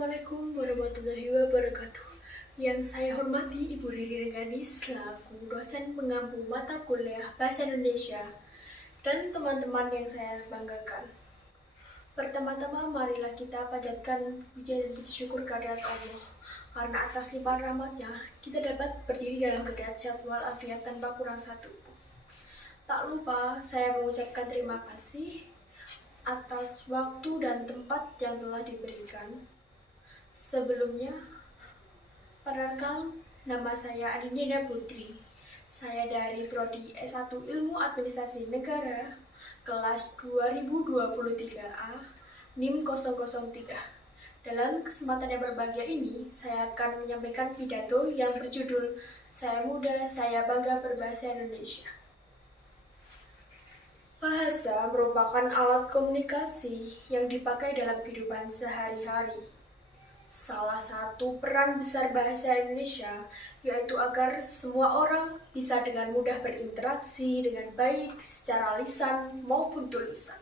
Assalamualaikum warahmatullahi wabarakatuh. Yang saya hormati Ibu Riri Renggani selaku dosen pengampu mata kuliah Bahasa Indonesia dan teman-teman yang saya banggakan. Pertama-tama marilah kita panjatkan puja dan puji syukur kehadirat Allah, karena atas limpahan rahmatnya kita dapat berdiri dalam keadaan sehat walafiat tanpa kurang satu. Tak lupa saya mengucapkan terima kasih atas waktu dan tempat yang telah diberikan. Sebelumnya, perkenalkan, nama saya Adinda Putri. Saya dari Prodi S1 Ilmu Administrasi Negara, kelas 2023A, NIM 003. Dalam kesempatan yang berbahagia ini, saya akan menyampaikan pidato yang berjudul Saya Muda, Saya Bangga Berbahasa Indonesia. Bahasa merupakan alat komunikasi yang dipakai dalam kehidupan sehari-hari. Salah satu peran besar bahasa Indonesia yaitu agar semua orang bisa dengan mudah berinteraksi dengan baik secara lisan maupun tulisan.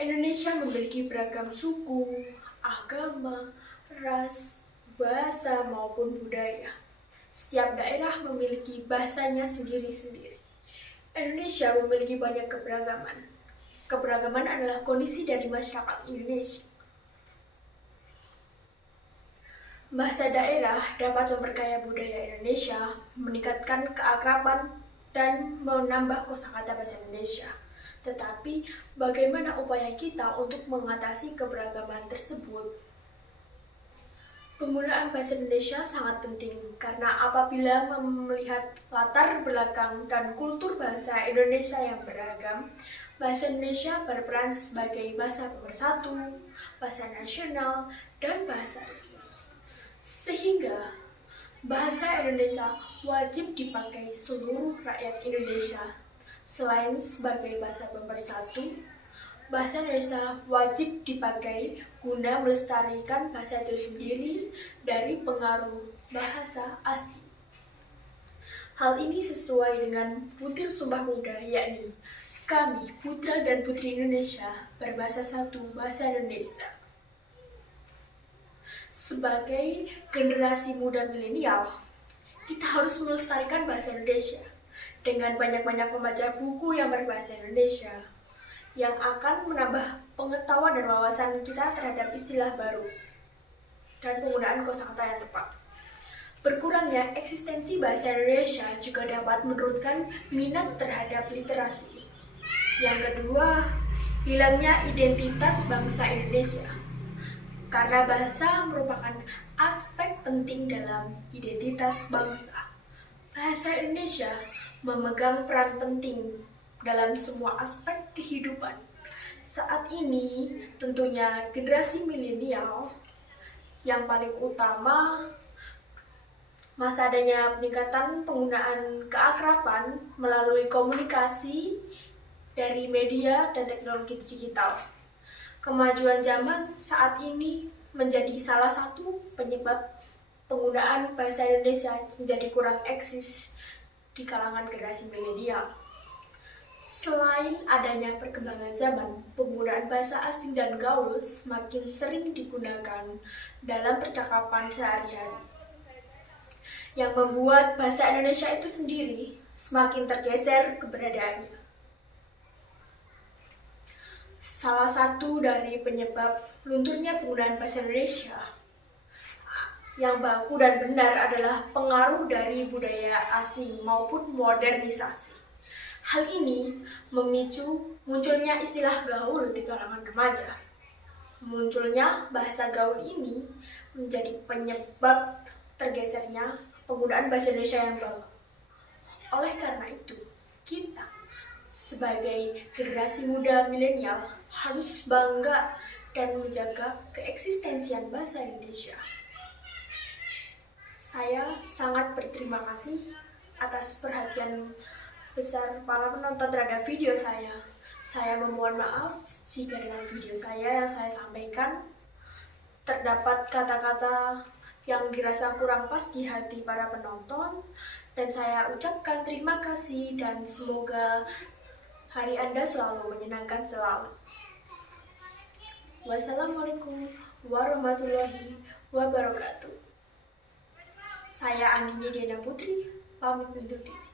Indonesia memiliki beragam suku, agama, ras, bahasa maupun budaya. Setiap daerah memiliki bahasanya sendiri-sendiri. Indonesia memiliki banyak keberagaman. Keberagaman adalah kondisi dari masyarakat Indonesia. Bahasa daerah dapat memperkaya budaya Indonesia, meningkatkan keakraban, dan menambah kosakata bahasa Indonesia. Tetapi, bagaimana upaya kita untuk mengatasi keberagaman tersebut? Penggunaan bahasa Indonesia sangat penting karena apabila melihat latar belakang dan kultur bahasa Indonesia yang beragam, bahasa Indonesia berperan sebagai bahasa pemersatu, bahasa nasional, dan bahasa resmi. Sehingga bahasa Indonesia wajib dipakai seluruh rakyat Indonesia. Selain sebagai bahasa pemersatu, bahasa Indonesia wajib dipakai guna melestarikan bahasa itu sendiri dari pengaruh bahasa asing. Hal ini sesuai dengan butir Sumpah Pemuda, yakni kami, putra dan putri Indonesia, berbahasa satu, bahasa Indonesia. Sebagai generasi muda milenial, kita harus melestarikan bahasa Indonesia dengan banyak-banyak membaca buku yang berbahasa Indonesia, yang akan menambah pengetahuan dan wawasan kita terhadap istilah baru dan penggunaan kosakata yang tepat. Berkurangnya eksistensi bahasa Indonesia juga dapat menurunkan minat terhadap literasi. Yang kedua, hilangnya identitas bangsa Indonesia. Karena bahasa merupakan aspek penting dalam identitas bangsa. Bahasa Indonesia memegang peran penting dalam semua aspek kehidupan. Saat ini tentunya generasi milenial yang paling utama masa adanya peningkatan penggunaan keakraban melalui komunikasi dari media dan teknologi digital. Kemajuan zaman saat ini menjadi salah satu penyebab penggunaan bahasa Indonesia menjadi kurang eksis di kalangan generasi milenial. Selain adanya perkembangan zaman, penggunaan bahasa asing dan gaul semakin sering digunakan dalam percakapan sehari-hari, yang membuat bahasa Indonesia itu sendiri semakin tergeser keberadaannya. Salah satu dari penyebab lunturnya penggunaan bahasa Indonesia yang baku dan benar adalah pengaruh dari budaya asing maupun modernisasi. Hal ini memicu munculnya istilah gaul di kalangan remaja. Munculnya bahasa gaul ini menjadi penyebab tergesernya penggunaan bahasa Indonesia yang baku. Oleh karena itu, kita sebagai generasi muda milenial harus bangga dan menjaga keeksistensian bahasa Indonesia. Saya sangat berterima kasih atas perhatian besar para penonton terhadap video saya. Saya memohon maaf jika dalam video saya yang saya sampaikan terdapat kata-kata yang dirasa kurang pas di hati para penonton, dan saya ucapkan terima kasih dan semoga hari Anda selalu menyenangkan selalu. Wassalamualaikum warahmatullahi wabarakatuh. Saya Andini Diana Putri, pamit undur diri.